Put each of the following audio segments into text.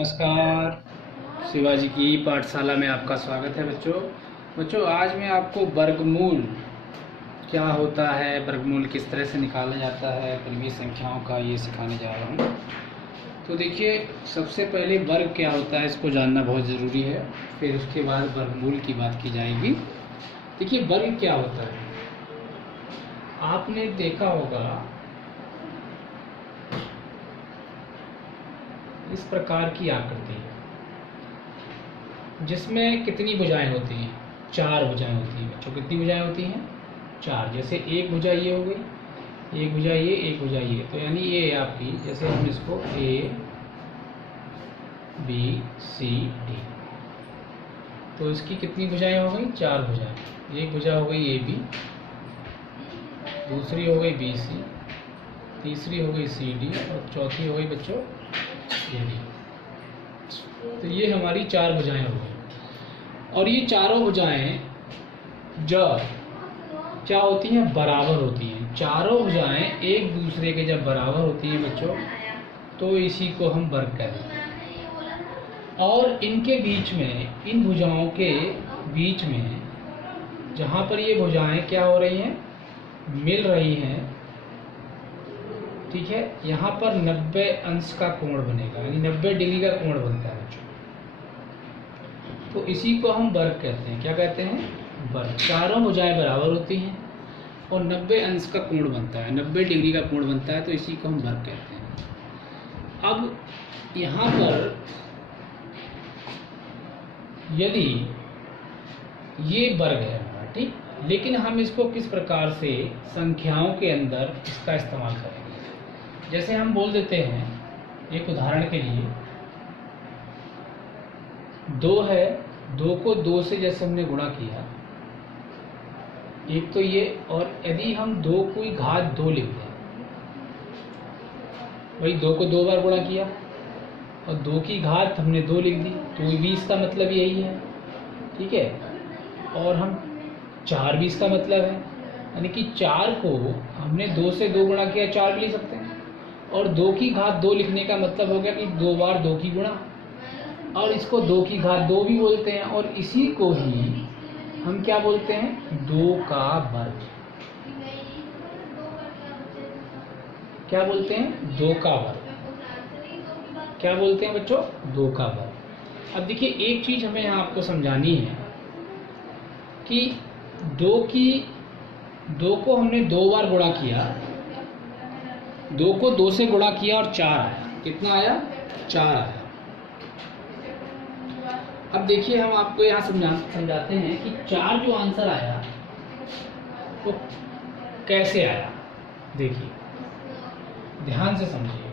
नमस्कार। शिवाजी की पाठशाला में आपका स्वागत है बच्चों। आज मैं आपको वर्गमूल क्या होता है, वर्गमूल किस तरह से निकाला जाता है, परिमेय संख्याओं का ये सिखाने जा रहा हूँ। तो देखिए, सबसे पहले वर्ग क्या होता है इसको जानना बहुत ज़रूरी है, फिर उसके बाद वर्गमूल की बात की जाएगी। देखिए, वर्ग क्या होता है, आपने देखा होगा इस प्रकार की आकृति जिसमें कितनी भुजाएं होती हैं, 4 भुजाएं होती हैं बच्चों। कितनी भुजाएं होती हैं? 4। जैसे एक भुजा ये हो गई, एक भुजा ये, एक भुजा ये, तो यानी ये आपकी, जैसे हम इसको A B C D, तो इसकी कितनी भुजाएं हो गई? 4 भुजाएं। एक भुजा हो गई AB, दूसरी हो गई BC, तीसरी हो गई CD और चौथी हो गई बच्चों AD। तो ये हमारी 4 भुजाएं हो गई। और ये चारों भुजाएं जब क्या होती हैं? बराबर होती हैं। चारों भुजाएं एक दूसरे के जब बराबर होती हैं बच्चों, तो इसी को हम वर्ग कहते हैं। और इनके बीच में, इन भुजाओं के बीच में जहाँ पर ये भुजाएं क्या हो रही हैं? मिल रही हैं, ठीक है, यहाँ पर 90 अंश का कोण बनेगा, यानी 90 डिग्री का कोण बनता है बच्चों। तो इसी को हम वर्ग कहते हैं। क्या कहते हैं? वर्ग। चारों भुजाएं बराबर होती हैं और 90 अंश का कोण बनता है, 90 डिग्री का कोण बनता है, तो इसी को हम वर्ग कहते हैं। अब यहाँ पर यदि ये वर्ग है हमारा, ठीक, लेकिन हम इसको किस प्रकार से संख्याओं के अंदर इसका इस्तेमाल करेंगे। जैसे हम बोल देते हैं, एक उदाहरण के लिए 2 है, 2 को 2 से जैसे हमने गुणा किया, एक तो ये, और यदि हम 2 की घात 2 लिख दें, वही 2 को 2 बार गुणा किया और 2 की घात हमने 2 लिख दी, तो भी इसका मतलब यही है, ठीक है। और हम 4 भी इसका मतलब है, यानी कि 4 को हमने 2 से 2 गुणा किया, 4 भी लिख सकते हैं। और 2 की घात 2 लिखने का मतलब हो गया कि 2 बार 2 की गुणा, और इसको 2 की घात 2 भी बोलते हैं। और इसी को ही हम क्या बोलते हैं? 2 का वर्ग। क्या बोलते हैं? 2 का वर्ग। क्या बोलते हैं बच्चों? 2 का वर्ग। अब देखिए, एक चीज हमें यहाँ आपको समझानी है कि 2 को हमने 2 बार गुणा किया, 2 को 2 से गुणा किया और 4 आया। कितना आया? 4 आया। अब देखिए, हम आपको यहाँ समझाते हैं कि 4 जो आंसर आया वो कैसे आया। देखिए, ध्यान से समझिएगा।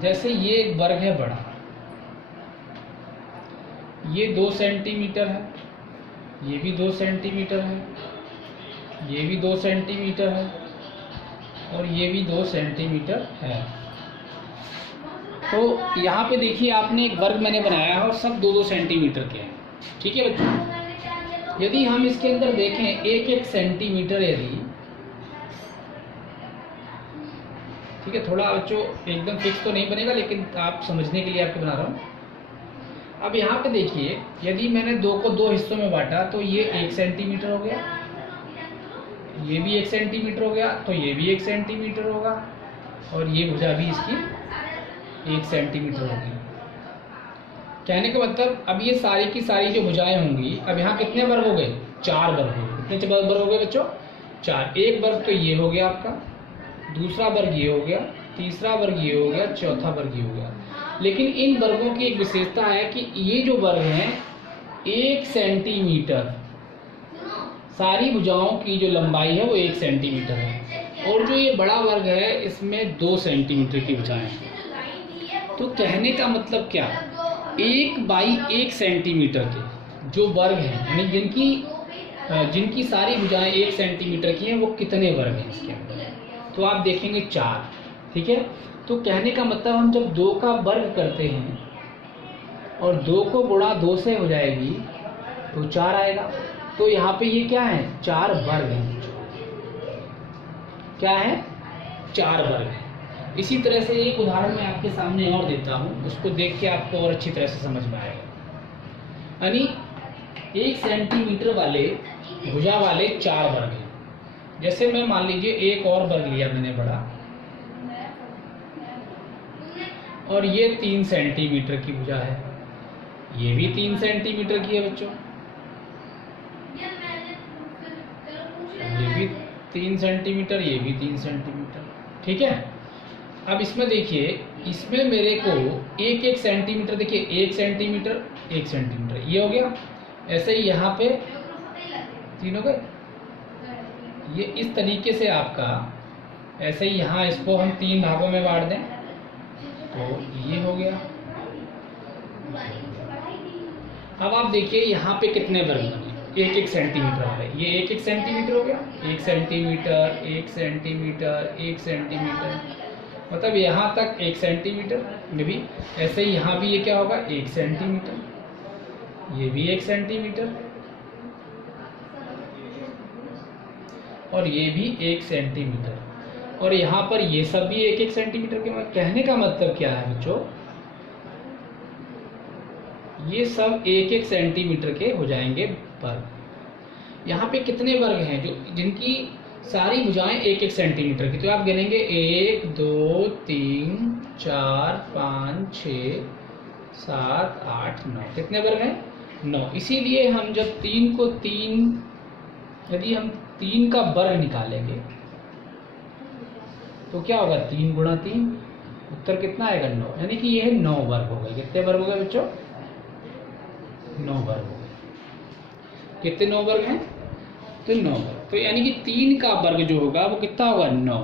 जैसे ये एक वर्ग है बड़ा, ये 2 सेंटीमीटर है, ये भी 2 सेंटीमीटर है, ये भी 2 सेंटीमीटर है और ये भी 2 सेंटीमीटर है। तो यहाँ पे देखिए, आपने एक वर्ग मैंने बनाया है और सब 2-2 सेंटीमीटर के हैं, ठीक है बच्चों। यदि हम इसके अंदर देखें 1-1 सेंटीमीटर, यदि, ठीक है, थोड़ा बच्चों एकदम फिक्स तो नहीं बनेगा, लेकिन आप समझने के लिए आपको बना रहा हूँ। अब यहाँ पे देखिए, यदि मैंने 2 को 2 हिस्सों में बांटा, तो ये 1 सेंटीमीटर हो गया, ये भी 1 सेंटीमीटर हो गया, तो ये भी 1 सेंटीमीटर होगा, और ये भुजा भी इसकी 1 सेंटीमीटर होगी। कहने का मतलब, अब ये सारी की सारी जो भुजाएं होंगी, अब यहाँ कितने वर्ग हो गए? 4 वर्ग हो गए। कितने वर्ग हो गए बच्चों? 4। एक वर्ग तो ये हो गया आपका, दूसरा वर्ग ये हो गया, तीसरा वर्ग ये हो गया, चौथा वर्ग ये हो गया। लेकिन इन वर्गों की एक विशेषता है कि ये जो वर्ग हैं 1 सेंटीमीटर, सारी भुजाओं की जो लंबाई है वो 1 सेंटीमीटर है, और जो ये बड़ा वर्ग है इसमें 2 सेंटीमीटर की भुजाएं हैं। तो कहने का मतलब क्या, 1 बाई 1 सेंटीमीटर के जो वर्ग हैं, यानी जिनकी सारी भुजाएं 1 सेंटीमीटर की हैं, वो कितने वर्ग हैं इसके अंदर? तो आप देखेंगे 4, ठीक है। तो कहने का मतलब, हम जब 2 का वर्ग करते हैं और 2 को गुणा 2 से हो जाएगी तो 4 आएगा। तो यहाँ पे ये क्या है? 4 वर्ग हैं। क्या है, 4 वर्ग है। इसी तरह से एक उदाहरण मैं आपके सामने और देता हूँ, उसको देख के आपको और अच्छी तरह से समझ में आएगा। यानी 1 सेंटीमीटर वाले भुजा वाले 4 वर्ग हैं। जैसे मैं मान लीजिए एक और वर्ग लिया मैंने बड़ा, और ये 3 सेंटीमीटर की भुजा है, ये भी 3 सेंटीमीटर की है बच्चों, ये भी 3 सेंटीमीटर, ये भी 3 सेंटीमीटर, ठीक है। अब इसमें देखिए, इसमें मेरे को 1-1 सेंटीमीटर, देखिए 1 सेंटीमीटर 1 सेंटीमीटर ये हो गया। ऐसे ही यहाँ पे 3 हो गए। ये इस तरीके से आपका, ऐसे ही यहाँ इसको हम 3 भागों में बांट दें तो ये हो गया। अब आप देखिए यहाँ पे कितने वर्ग बने, 1-1 सेंटीमीटर वाले, ये 1-1 सेंटीमीटर हो गया, 1 सेंटीमीटर 1 सेंटीमीटर 1 सेंटीमीटर, मतलब यहाँ तक 1 सेंटीमीटर में भी। ऐसे ही यहाँ भी ये क्या होगा, 1 सेंटीमीटर, ये भी 1 सेंटीमीटर, और ये भी 1 सेंटीमीटर, और यहाँ पर ये सब भी 1-1 सेंटीमीटर के। कहने का मतलब क्या है बच्चों, ये सब 1-1 सेंटीमीटर के हो जाएंगे वर्ग। यहाँ पे कितने वर्ग हैं जो जिनकी सारी भुजाएं 1-1 सेंटीमीटर की, तो आप गिनेंगे 1 2 3 4 5 6 7 8 9, कितने वर्ग हैं, 9। इसीलिए हम जब 3 को 3, यदि हम 3 का वर्ग निकालेंगे तो क्या होगा, 3 गुणा 3, उत्तर कितना आएगा, 9। यानी कि ये 9 वर्ग हो गए। कितने वर्ग हो गए बच्चों, 9 वर्ग हो गए। कितने 9 वर्ग हैं, तो 9 वर्ग। तो यानी कि 3 का वर्ग जो होगा वो कितना होगा, 9।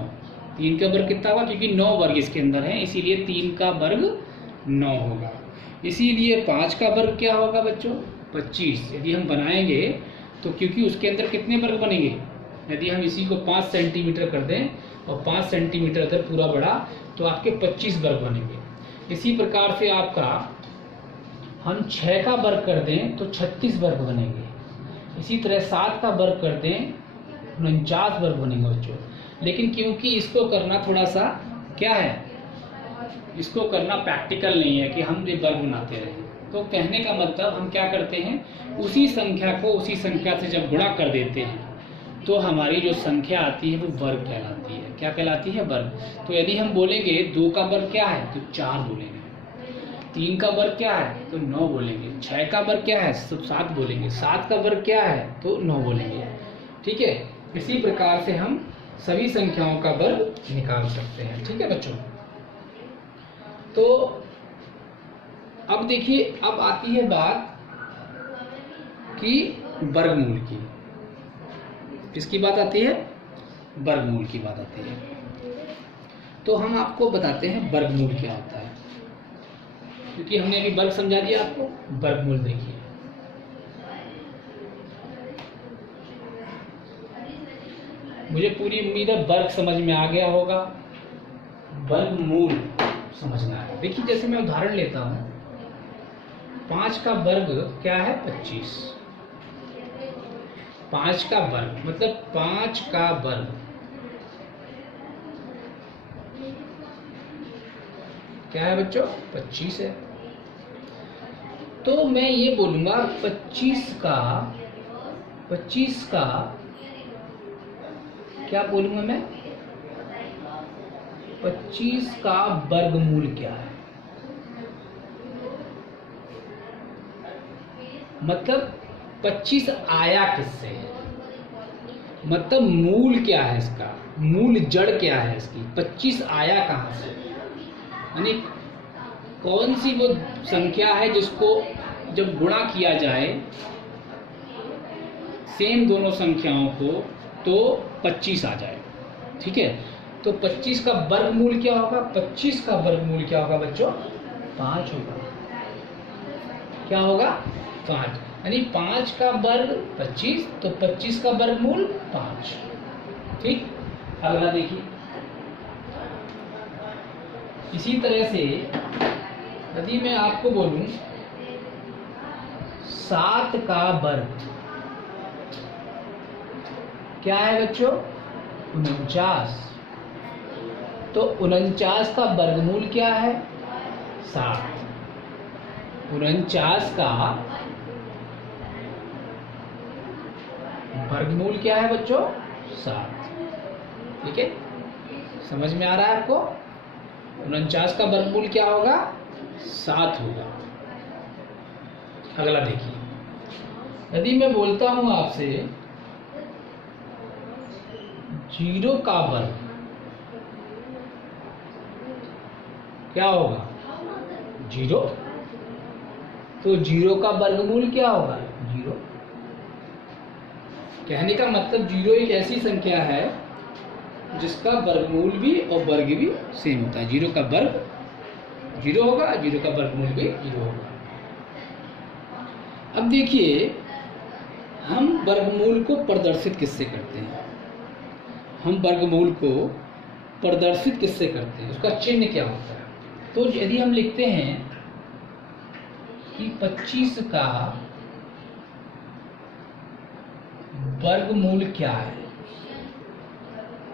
3 का वर्ग कितना होगा, क्योंकि 9 वर्ग इसके अंदर है, इसीलिए 3 का वर्ग 9 होगा। इसीलिए 5 का वर्ग क्या होगा बच्चों, 25। यदि हम बनाएंगे तो क्योंकि उसके अंदर कितने वर्ग बनेंगे, यदि हम इसी को 5 सेंटीमीटर कर दें और 5 सेंटीमीटर अगर पूरा बड़ा, तो आपके 25 वर्ग बनेंगे। इसी प्रकार से आपका हम 6 का वर्ग कर दें तो 36 वर्ग बनेंगे। इसी तरह 7 का वर्ग कर दें 49 वर्ग बनेंगे बच्चों। लेकिन क्योंकि इसको करना थोड़ा सा क्या है, इसको करना प्रैक्टिकल नहीं है कि हम ये वर्ग बनाते रहें, तो कहने का मतलब हम क्या करते हैं, उसी संख्या को उसी संख्या से जब गुणा कर देते हैं तो हमारी जो संख्या आती है वो वर्ग कहलाती है। क्या कहलाती है, वर्ग। तो यदि हम बोलेंगे 2 का वर्ग क्या है, तो 4 बोलेंगे। 3 का वर्ग क्या है, तो 9 बोलेंगे। 6 का वर्ग क्या है, तो 7 बोलेंगे। 7 का वर्ग क्या है, तो 9 बोलेंगे। ठीक है, इसी प्रकार से हम सभी संख्याओं का वर्ग निकाल सकते हैं। ठीक है बच्चों, तो अब देखिए, अब आती है बात कि वर्गमूल की। किसकी बात आती है, वर्गमूल की बात आती है। तो हम आपको बताते हैं वर्गमूल क्या होता है, क्योंकि हमने अभी वर्ग समझा दिया आपको। वर्गमूल देखिए, मुझे पूरी उम्मीद है वर्ग समझ में आ गया होगा, वर्गमूल समझना है। देखिए, जैसे मैं उदाहरण लेता हूं, 5 का वर्ग क्या है, 25। 5 का वर्ग मतलब 5 का वर्ग क्या है बच्चों, 25 है। तो मैं ये बोलूंगा 25 का क्या बोलूंगा मैं, 25 का वर्गमूल क्या है, मतलब 25 आया किससे है, मतलब मूल क्या है इसका, मूल जड़ क्या है इसकी, 25 आया कहाँ से, यानी कौन सी वो संख्या है जिसको जब गुणा किया जाए सेम दोनों संख्याओं को तो 25 आ जाए। ठीक है, तो 25 का वर्गमूल क्या होगा, 25 का वर्गमूल क्या होगा बच्चों, 5 होगा। क्या होगा, 5। यानी 5 का वर्ग 25, तो 25 का वर्गमूल 5। ठीक, अगला देखिए, इसी तरह से यदि मैं आपको बोलूं 7 का वर्ग क्या है बच्चों, 49। तो 49 का वर्गमूल क्या है? 7। 49 का वर्गमूल क्या है बच्चों? 7। ठीक है, समझ में आ रहा है आपको? 49 का वर्गमूल क्या होगा? 7 होगा। अगला देखिए, यदि मैं बोलता हूं आपसे 0 का वर्ग क्या होगा? 0। तो 0 का वर्गमूल क्या होगा? 0। कहने का मतलब 0 एक ऐसी संख्या है जिसका वर्गमूल भी और वर्ग भी सेम होता है। 0 का वर्ग 0 होगा, 0 का वर्गमूल भी 0 होगा। अब देखिए, हम वर्गमूल को प्रदर्शित किससे करते हैं? हम वर्गमूल को प्रदर्शित किससे करते हैं? उसका चिन्ह क्या होता है? तो यदि हम लिखते हैं कि 25 का वर्गमूल क्या है,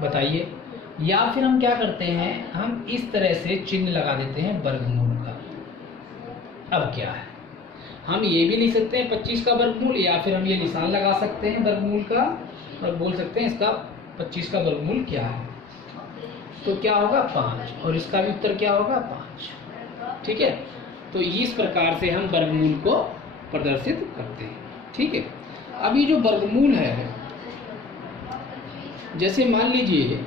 बताइए। या फिर हम क्या करते हैं, हम इस तरह से चिन्ह लगा देते हैं वर्गमूल का। अब क्या है, हम ये भी लिख सकते हैं 25 का वर्गमूल, या फिर हम ये निशान लगा सकते हैं वर्गमूल का और बोल सकते हैं इसका 25 का वर्गमूल क्या है। तो क्या होगा? 5। और इसका भी उत्तर क्या होगा? 5। ठीक है, तो इस प्रकार से हम वर्गमूल को प्रदर्शित करते हैं। ठीक है, अभी जो वर्गमूल है, जैसे मान लीजिए,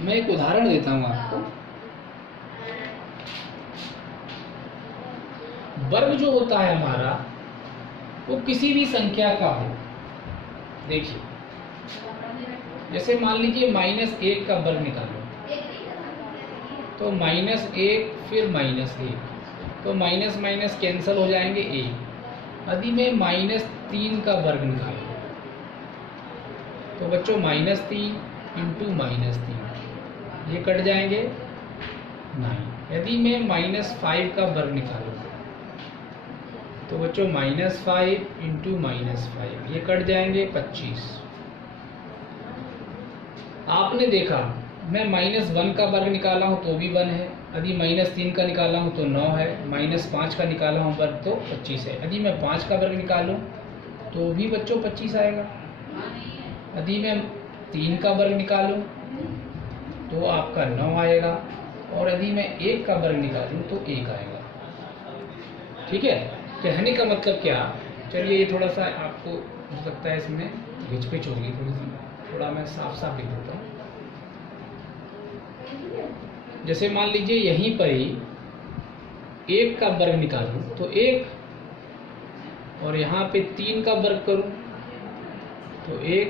मैं एक उदाहरण देता हूं आपको। वर्ग जो होता है हमारा, वो किसी भी संख्या का हो। देखिए, जैसे मान लीजिए -1 का वर्ग निकालो, तो -1 फिर -1, तो माइनस माइनस कैंसिल हो जाएंगे 1। यदि मैं -3 का वर्ग निकालूं, तो बच्चों -3 इंटू -3, ये कट जाएंगे 9। यदि मैं -5 का वर्ग निकालूं, तो बच्चों -5 इंटू -5, ये कट जाएंगे 25। आपने देखा, मैं -1 का वर्ग निकाला हूं तो भी 1 है, यदि -3 का निकाला हूं तो 9 है, -5 का निकाला हूं वर्ग तो 25 है। यदि मैं 5 का वर्ग निकालूं तो भी बच्चों 25 आएगा। यदि मैं 3 का वर्ग निकालूं तो आपका 9 आएगा, और यदि मैं 1 का वर्ग निकालूं तो 1 आएगा। ठीक है, कहने का मतलब क्या, चलिए ये थोड़ा सा आपको हो सकता है इसमें घिचपिच होगी थोड़ी सी, थोड़ा मैं साफ साफ लिख देता हूँ। जैसे मान लीजिए यहीं पर ही 1 का वर्ग निकालूं तो 1, और यहाँ पे 3 का वर्ग करूं तो 1,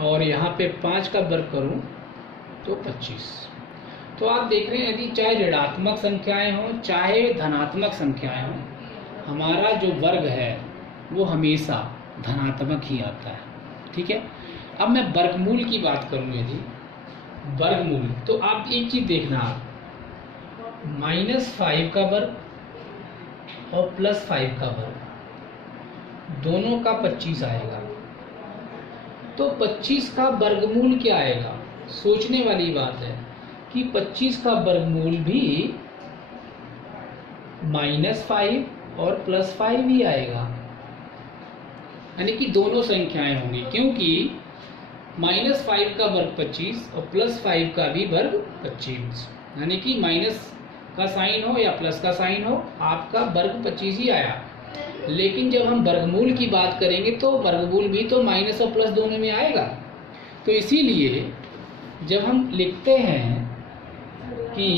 और यहाँ पे 5 का वर्ग करूं तो 25। तो आप देख रहे हैं, यदि चाहे ऋणात्मक संख्याएं हों चाहे धनात्मक संख्याएं हों, हमारा जो वर्ग है वो हमेशा धनात्मक ही आता है। ठीक है, अब मैं वर्गमूल की बात करूं, यदि वर्गमूल, तो आप एक चीज देखना, -5 का वर्ग और +5 का वर्ग दोनों का 25 आएगा। तो 25 का वर्गमूल क्या आएगा? सोचने वाली बात है कि 25 का वर्गमूल भी -5 और +5 ही आएगा, यानी कि दोनों संख्याएं होंगी, क्योंकि -5 का वर्ग 25 और +5 का भी वर्ग 25, यानी कि माइनस का साइन हो या प्लस का साइन हो, आपका वर्ग 25 ही आया। लेकिन जब हम वर्गमूल की बात करेंगे तो वर्गमूल भी तो माइनस और प्लस दोनों में आएगा। तो इसीलिए जब हम लिखते हैं कि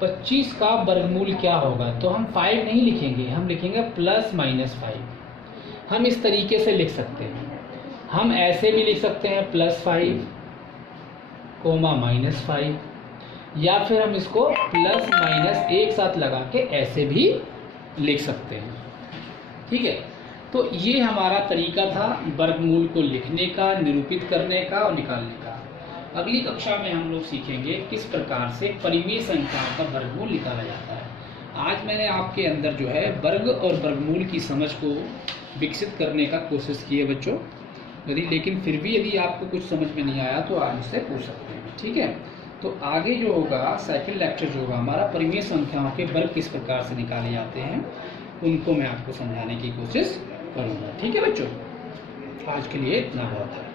25 का वर्गमूल क्या होगा, तो हम 5 नहीं लिखेंगे, हम लिखेंगे +-5। हम इस तरीके से लिख सकते हैं, हम ऐसे भी लिख सकते हैं +5, -5, या फिर हम इसको प्लस माइनस एक साथ लगा के ऐसे भी लिख सकते हैं। ठीक है, तो ये हमारा तरीका था वर्गमूल को लिखने का, निरूपित करने का और निकालने का। अगली कक्षा में हम लोग सीखेंगे किस प्रकार से परिमेय संख्याओं का वर्गमूल निकाला जाता है। आज मैंने आपके अंदर जो है वर्ग और वर्गमूल की समझ को विकसित करने का कोशिश की है बच्चों। लेकिन फिर भी यदि आपको कुछ समझ में नहीं आया तो आप मुझसे पूछ सकते हैं, ठीक है। तो आगे जो होगा सेकंड लेक्चर जो होगा हमारा, परिमेय संख्याओं के वर्ग किस प्रकार से निकाले जाते हैं उनको मैं आपको समझाने की कोशिश करूँगा, ठीक है बच्चों। आज के लिए इतना बहुत है।